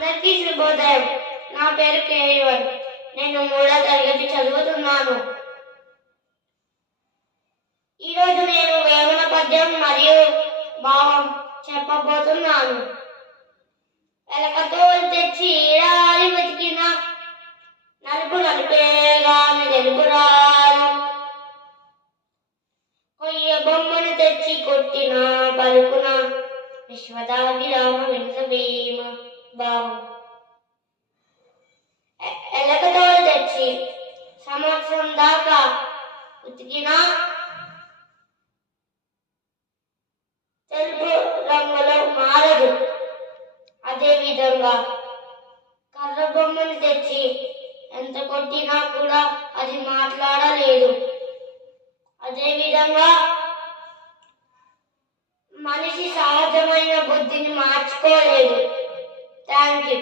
అందరికీ శుభోదయం. నా పేరు కేయువన్. నేను 3వ తరగతి చదువుతున్నాను. ఈరోజు నేను వేమన పద్యం మరియు భావం చెప్పబోతున్నాను. ఎలకతోలు తెచ్చి ఈడారి వెతికిన నలుపు నలుపేగాని తెలుపురాలు. కొయ్య బొమ్మను తెచ్చి కొట్టిన పలుకున విశ్వదాభిరామ వింసభీమ భావం. ఎలకతోలు తెచ్చి సంవత్సరం దాకా ఉతికిన తెలుపు రంగులో మారదు. అదేవిధంగా కర్ర బొమ్మను తెచ్చి ఎంత కొట్టినా కూడా అది మాట్లాడలేదు. అదేవిధంగా మనిషి సహజమైన బుద్ధిని మార్చుకోలేదు. Thank you.